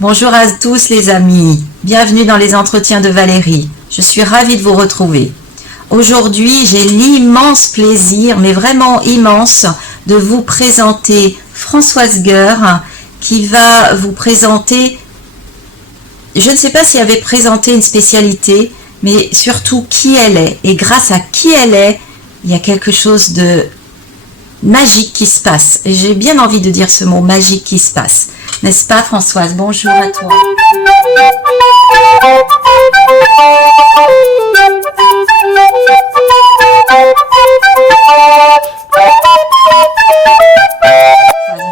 Bonjour à tous les amis, bienvenue dans les entretiens de Valérie. Je suis ravie de vous retrouver. Aujourd'hui, j'ai l'immense plaisir, mais vraiment immense, de vous présenter Françoise Gueur, qui va vous présenter, je ne sais pas si elle avait présenté une spécialité, mais surtout qui elle est. Et grâce à qui elle est, il y a quelque chose de magique qui se passe. Et j'ai bien envie de dire ce mot magique qui se passe. N'est-ce pas Françoise? Bonjour à toi.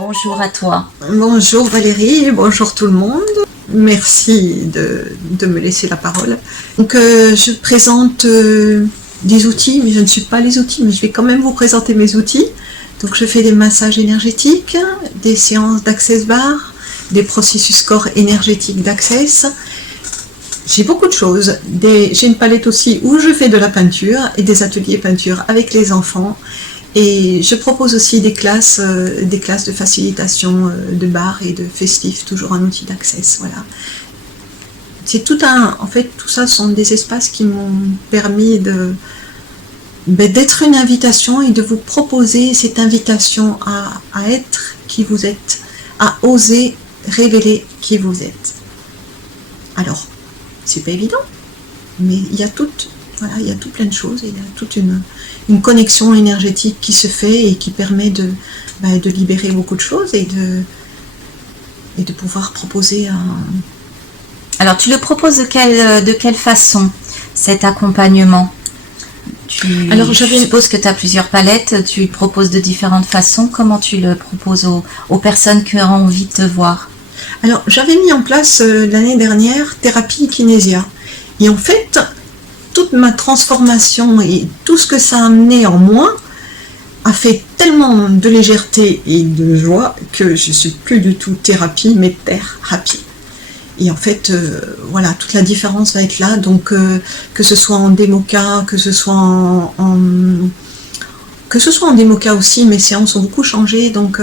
Bonjour à toi. Bonjour Valérie, bonjour tout le monde. Merci de me laisser la parole. Donc je présente des outils, mais je ne suis pas les outils, mais je vais quand même vous présenter mes outils. Donc je fais des massages énergétiques, des séances d'Access Bar, des processus corps énergétiques d'Access. J'ai beaucoup de choses. J'ai une palette aussi où je fais de la peinture et des ateliers peinture avec les enfants. Et je propose aussi des classes de facilitation de bar et de festif, toujours un outil d'Access. Voilà. C'est en fait, tout ça sont des espaces qui m'ont permis d'être une invitation et de vous proposer cette invitation à être qui vous êtes, à oser révéler qui vous êtes. Alors, c'est pas évident, mais il y a tout plein de choses, il y a toute une connexion énergétique qui se fait et qui permet de libérer beaucoup de choses et de pouvoir proposer un... Alors, tu le proposes de quelle façon, cet accompagnement? Alors, je suppose que tu as plusieurs palettes, tu le proposes de différentes façons. Comment tu le proposes aux personnes qui ont envie de te voir? Alors, j'avais mis en place l'année dernière Thérapie Kinésia. Et en fait, toute ma transformation et tout ce que ça a amené en moi a fait tellement de légèreté et de joie que je ne suis plus du tout thérapie, mais thérapie. Et en fait, voilà, toute la différence va être là. Donc, que ce soit en démoca, que ce soit en démoca aussi, mes séances ont beaucoup changé. Donc,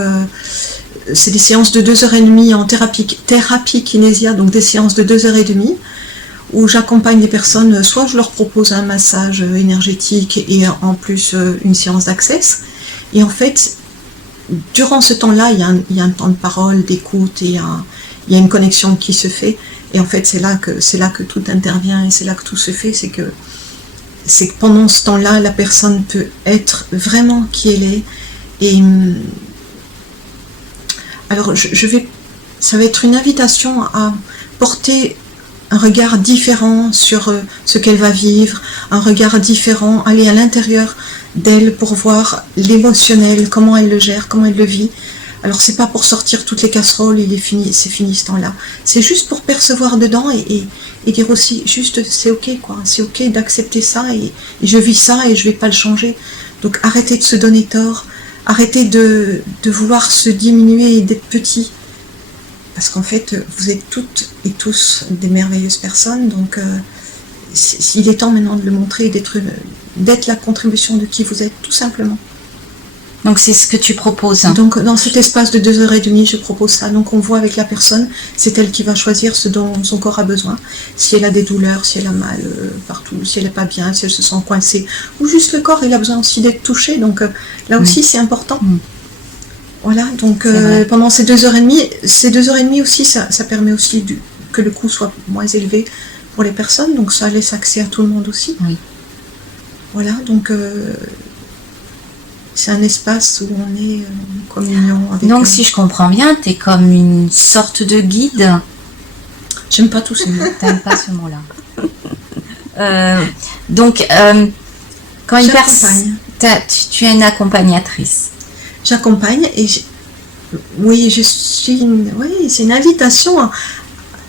c'est des séances de 2h30 en thérapie kinésia, donc des séances de 2h30, où j'accompagne les personnes, soit je leur propose un massage énergétique et en plus une séance d'access. Et en fait, durant ce temps-là, il y a un temps de parole, d'écoute, et il y a une connexion qui se fait. Et en fait, c'est là que tout intervient et c'est là que tout se fait. C'est que pendant ce temps-là, la personne peut être vraiment qui elle est. Et alors, ça va être une invitation à porter un regard différent sur ce qu'elle va vivre, un regard différent, aller à l'intérieur d'elle pour voir l'émotionnel, comment elle le gère, comment elle le vit. Alors c'est pas pour sortir toutes les casseroles, c'est fini ce temps-là. C'est juste pour percevoir dedans et dire aussi, juste c'est ok quoi, c'est ok d'accepter ça et je vis ça et je vais pas le changer. Donc arrêtez de se donner tort, arrêtez de vouloir se diminuer et d'être petit. Parce qu'en fait, vous êtes toutes et tous des merveilleuses personnes, donc il est temps maintenant de le montrer et d'être la contribution de qui vous êtes, tout simplement. Donc c'est ce que tu proposes. Donc dans cet espace de 2h30, je propose ça. Donc on voit avec la personne, c'est elle qui va choisir ce dont son corps a besoin. Si elle a des douleurs, si elle a mal partout, si elle n'est pas bien, si elle se sent coincée, ou juste le corps, il a besoin aussi d'être touché. Donc là aussi c'est important. Voilà, donc pendant ces 2h30, aussi, ça permet aussi que le coût soit moins élevé pour les personnes, donc ça laisse accès à tout le monde aussi. Oui. Voilà, donc c'est un espace où on est en communion avec... Donc si je comprends bien, tu es comme une sorte de guide. J'aime pas tous ces mots. T'aimes pas ce mot-là. Quand une personne... Tu es une accompagnatrice. J'accompagne et c'est une invitation,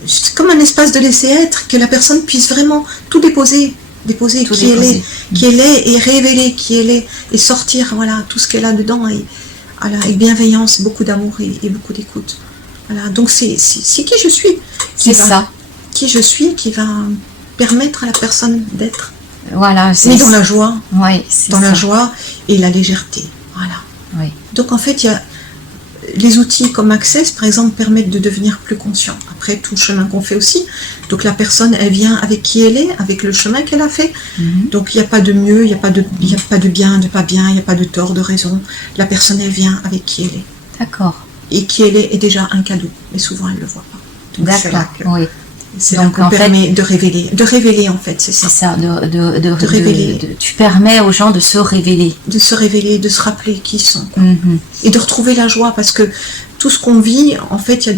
c'est comme un espace de laisser être, que la personne puisse vraiment tout déposer qui elle est et révéler qui elle est et sortir tout ce qu'elle a dedans et avec bienveillance, beaucoup d'amour et beaucoup d'écoute. Voilà, donc c'est qui je suis. Qui je suis qui va permettre à la personne d'être. Voilà, mais dans la joie. Oui, dans la joie et la légèreté. Voilà. Oui. Donc en fait, Les outils comme Access, par exemple, permettent de devenir plus conscient. Après, tout le chemin qu'on fait aussi. Donc la personne, elle vient avec qui elle est, avec le chemin qu'elle a fait. Donc il n'y a pas de mieux, il n'y a pas de bien, de pas bien, il n'y a pas de tort, de raison. La personne, elle vient avec qui elle est. D'accord. Et qui elle est déjà un cadeau. Mais souvent, elle ne le voit pas. Donc D'accord, oui. C'est là qu'on permet de révéler en fait, c'est ça. C'est ça, de révéler. Tu permets aux gens de se révéler. De se révéler, de se rappeler qui ils sont. Et de retrouver la joie, parce que tout ce qu'on vit, en fait,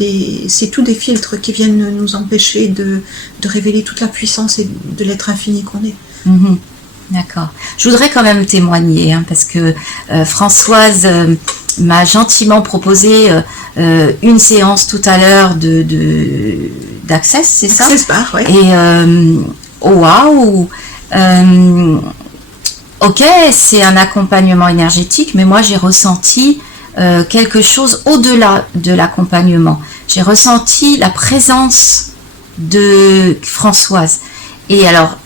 c'est tous des filtres qui viennent nous empêcher de révéler toute la puissance et de l'être infini qu'on est. D'accord. Je voudrais quand même témoigner, hein, parce que Françoise m'a gentiment proposé une séance tout à l'heure d'Access, c'est ça? Access Bar, ouais. Et waouh, ok, c'est un accompagnement énergétique, mais moi j'ai ressenti quelque chose au-delà de l'accompagnement. J'ai ressenti la présence de Françoise. Et alors,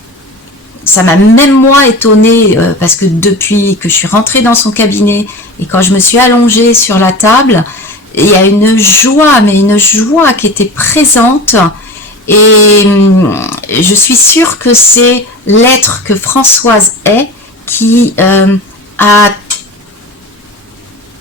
ça m'a même moi étonnée parce que depuis que je suis rentrée dans son cabinet et quand je me suis allongée sur la table, il y a une joie, mais une joie qui était présente. Et je suis sûre que c'est l'être que Françoise est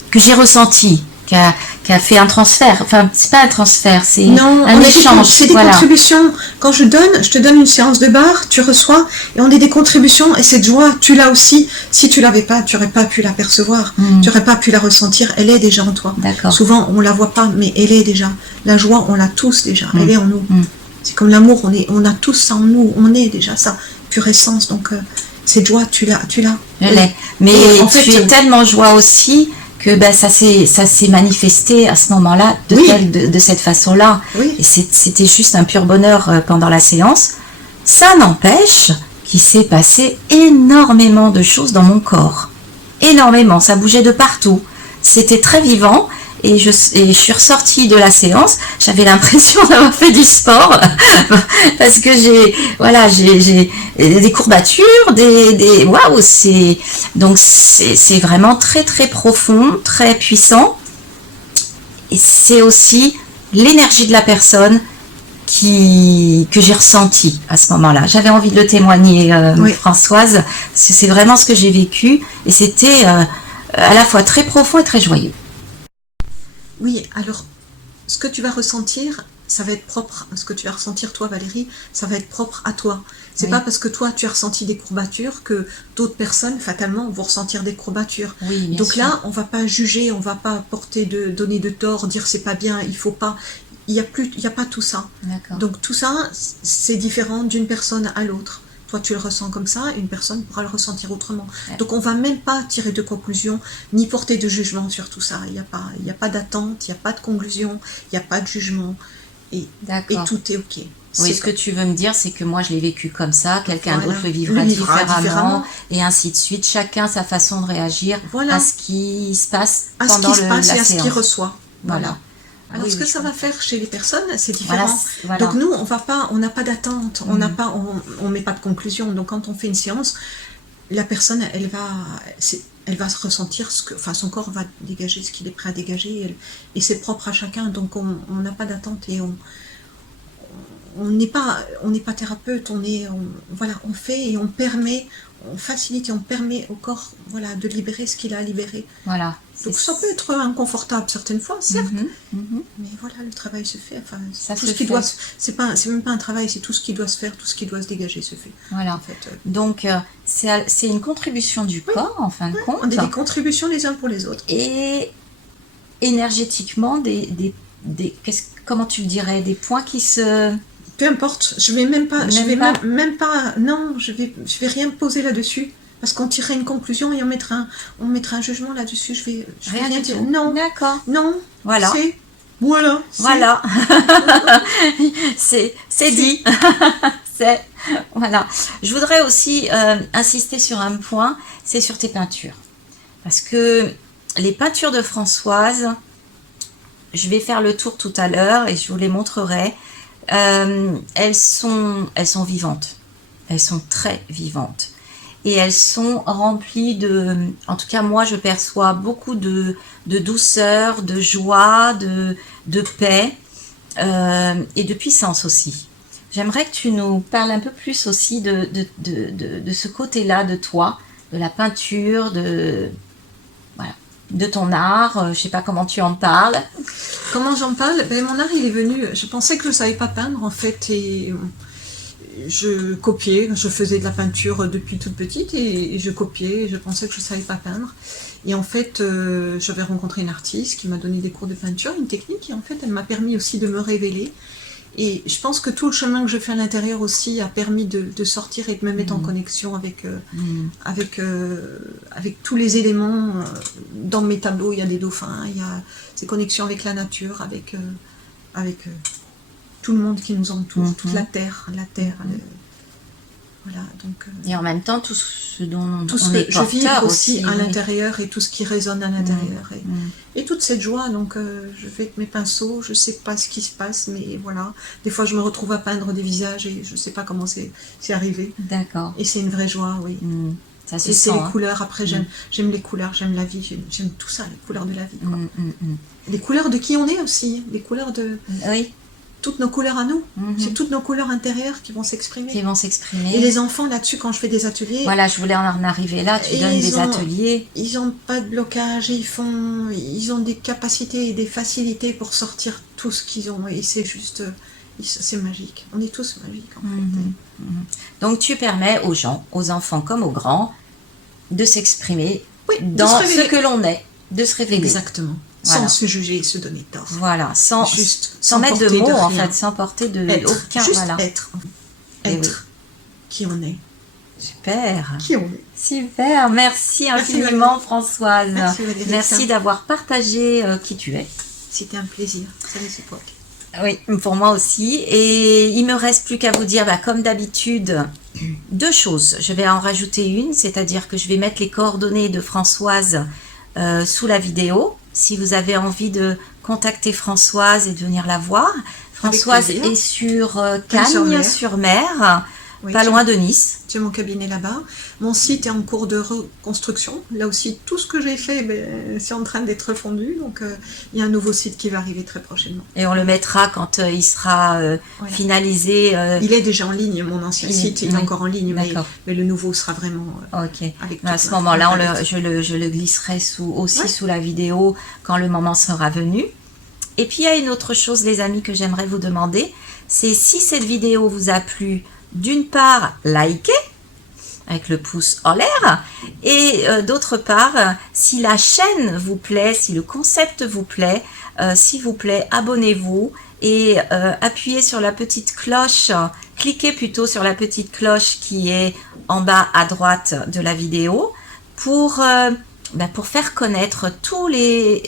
que j'ai ressenti, qui a fait un transfert. Enfin, c'est pas un transfert, c'est un échange. C'est des contributions. Quand je te donne une séance de bar, tu reçois, et on est des contributions, et cette joie, tu l'as aussi. Si tu l'avais pas, tu n'aurais pas pu la percevoir, tu n'aurais pas pu la ressentir. Elle est déjà en toi. Souvent, on la voit pas, mais elle est déjà. La joie, on l'a tous déjà. Elle est en nous. C'est comme l'amour, on a tous ça en nous. On est déjà ça, pure essence. Donc, cette joie, tu l'as. Elle est. Mais en fait, tu es tellement joie aussi que ça s'est manifesté à ce moment-là de cette façon-là. Oui. Et c'était juste un pur bonheur pendant la séance. Ça n'empêche qu'il s'est passé énormément de choses dans mon corps. Énormément, ça bougeait de partout. C'était très vivant. Et je suis ressortie de la séance, j'avais l'impression d'avoir fait du sport parce que j'ai des courbatures, waouh, donc c'est vraiment très très profond, très puissant. Et c'est aussi l'énergie de la personne que j'ai ressenti à ce moment-là. J'avais envie de le témoigner, Françoise, c'est vraiment ce que j'ai vécu et c'était à la fois très profond et très joyeux. Oui, alors, ce que tu vas ressentir, ça va être propre. Ce que tu vas ressentir, toi, Valérie, ça va être propre à toi. C'est pas parce que toi, tu as ressenti des courbatures que d'autres personnes, fatalement, vont ressentir des courbatures. Oui, donc là, on va pas juger, on va pas donner de tort, dire c'est pas bien, il faut pas. Il y a pas tout ça. Donc tout ça, c'est différent d'une personne à l'autre. Toi, tu le ressens comme ça, une personne pourra le ressentir autrement. Donc, on ne va même pas tirer de conclusion, ni porter de jugement sur tout ça. Il n'y a pas d'attente, il n'y a pas de conclusion, il n'y a pas de jugement. Et tout est OK. Oui, ce que tu veux me dire, c'est que moi, je l'ai vécu comme ça, quelqu'un d'autre le vivra différemment, et ainsi de suite. Chacun sa façon de réagir à ce qui se passe pendant la séance. Et à ce qu'il reçoit. Voilà. Alors, ce que ça va faire chez les personnes, c'est différent. Voilà. Donc, nous, on n'a pas d'attente, on met pas de conclusion. Donc, quand on fait une séance, la personne, elle va se ressentir son corps va dégager ce qu'il est prêt à dégager, et c'est propre à chacun. Donc, on n'a pas d'attente et on n'est pas thérapeute. On fait et on facilite et on permet au corps, de libérer ce qu'il a à libérer. Voilà. Donc ça peut être inconfortable certaines fois, certes, mais voilà, le travail se fait. Enfin, c'est même pas un travail, c'est tout ce qui doit se faire, tout ce qui doit se dégager se fait. Voilà. En fait, donc c'est une contribution du corps en fin de compte. On a des contributions les uns pour les autres. Et énergétiquement, comment tu le dirais, des points qui se... Peu importe, je vais rien poser là-dessus. Parce qu'on tirerait une conclusion et on mettrait un jugement là-dessus. Je vais rien dire. Non. D'accord. Non. Voilà. Voilà. C'est dit. Voilà. Je voudrais aussi insister sur un point, c'est sur tes peintures. Parce que les peintures de Françoise, je vais faire le tour tout à l'heure et je vous les montrerai. Elles sont vivantes. Elles sont très vivantes. et elles sont remplies de, en tout cas moi je perçois beaucoup de douceur, de joie, de paix et de puissance aussi. J'aimerais que tu nous parles un peu plus aussi de ce côté-là de toi, de la peinture, voilà, de ton art. Je ne sais pas comment tu en parles. Comment j'en parle? Ben, mon art, il est venu. Je pensais que je ne savais pas peindre, en fait, et je copiais. Je faisais de la peinture depuis toute petite, et je copiais. Je pensais que je ne savais pas peindre. Et en fait, j'avais rencontré une artiste qui m'a donné des cours de peinture, une technique, et en fait, elle m'a permis aussi de me révéler. Et je pense que tout le chemin que je fais à l'intérieur aussi a permis de sortir et de me mettre en connexion avec tous les éléments. Dans mes tableaux, il y a des dauphins, il y a ces connexions avec la nature, avec tout le monde qui nous entoure, toute la terre. Voilà, donc, et en même temps, tout ce dont tout ce on que est je vis aussi à oui. l'intérieur, et tout ce qui résonne à l'intérieur. Et toute cette joie, donc je fais avec mes pinceaux, je sais pas ce qui se passe, mais voilà. Des fois, je me retrouve à peindre des visages et je sais pas comment c'est arrivé. D'accord. Et c'est une vraie joie, oui. Ça se et sent, c'est les couleurs, après j'aime les couleurs, j'aime la vie, j'aime tout ça, les couleurs de la vie. Quoi. Les couleurs de qui on est aussi, les couleurs de... Oui. Toutes nos couleurs à nous, c'est toutes nos couleurs intérieures qui vont s'exprimer. Et les enfants là-dessus, quand je fais des ateliers... Voilà, je voulais en arriver là, tu donnes des ateliers. Ils n'ont pas de blocage, ils ont des capacités et des facilités pour sortir tout ce qu'ils ont. Et c'est juste... C'est magique. On est tous magiques en fait. Donc tu permets aux gens, aux enfants comme aux grands, de s'exprimer dans ce que l'on est, de se révéler. Exactement. Voilà. Sans se juger et se donner tort. Voilà, sans mettre de mots en fait, sans porter aucun... Juste voilà. être qui on est. Super. Qui on est. Super, merci infiniment Françoise. Merci d'avoir partagé qui tu es. C'était un plaisir, c'est réciproque. Oui, pour moi aussi. Et il me reste plus qu'à vous dire, comme d'habitude, 2 choses. Je vais en rajouter une, c'est-à-dire que je vais mettre les coordonnées de Françoise sous la vidéo. Si vous avez envie de contacter Françoise et de venir la voir. Françoise est sur Cagnes-sur-Mer, pas loin de Nice. J'ai mon cabinet là-bas. Mon site est en cours de reconstruction. Là aussi, tout ce que j'ai fait, c'est en train d'être refondu. Donc, il y a un nouveau site qui va arriver très prochainement. Et on le mettra quand il sera finalisé. Il est déjà en ligne, mon ancien site. Il est encore en ligne, mais le nouveau sera vraiment avec à ce moment-là, je le glisserai sous la vidéo quand le moment sera venu. Et puis, il y a une autre chose, les amis, que j'aimerais vous demander. C'est si cette vidéo vous a plu, d'une part, likez avec le pouce en l'air, et d'autre part, si la chaîne vous plaît, si le concept vous plaît, s'il vous plaît, abonnez-vous et appuyez sur la petite cloche, cliquez plutôt sur la petite cloche qui est en bas à droite de la vidéo pour faire connaître tous les,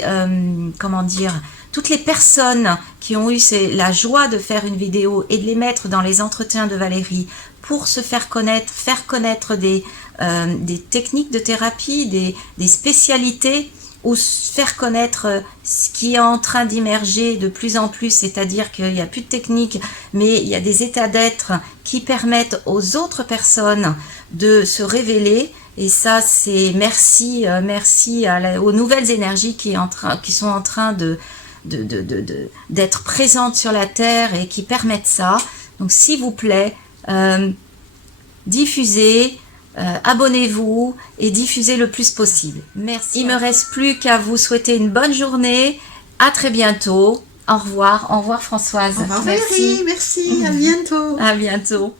toutes les personnes qui ont eu la joie de faire une vidéo et de les mettre dans les entretiens de Valérie pour se faire connaître des techniques de thérapie, des spécialités, ou faire connaître ce qui est en train d'émerger de plus en plus, c'est-à-dire qu'il n'y a plus de techniques, mais il y a des états d'être qui permettent aux autres personnes de se révéler. Et ça, c'est merci aux nouvelles énergies qui sont en train d'être présentes sur la Terre et qui permettent ça. Donc s'il vous plaît, diffusez, abonnez-vous et diffusez le plus possible. Merci. Il ne me reste plus qu'à vous souhaiter une bonne journée. À très bientôt. Au revoir. Au revoir Françoise. Au revoir Valérie. Merci. À bientôt. À bientôt.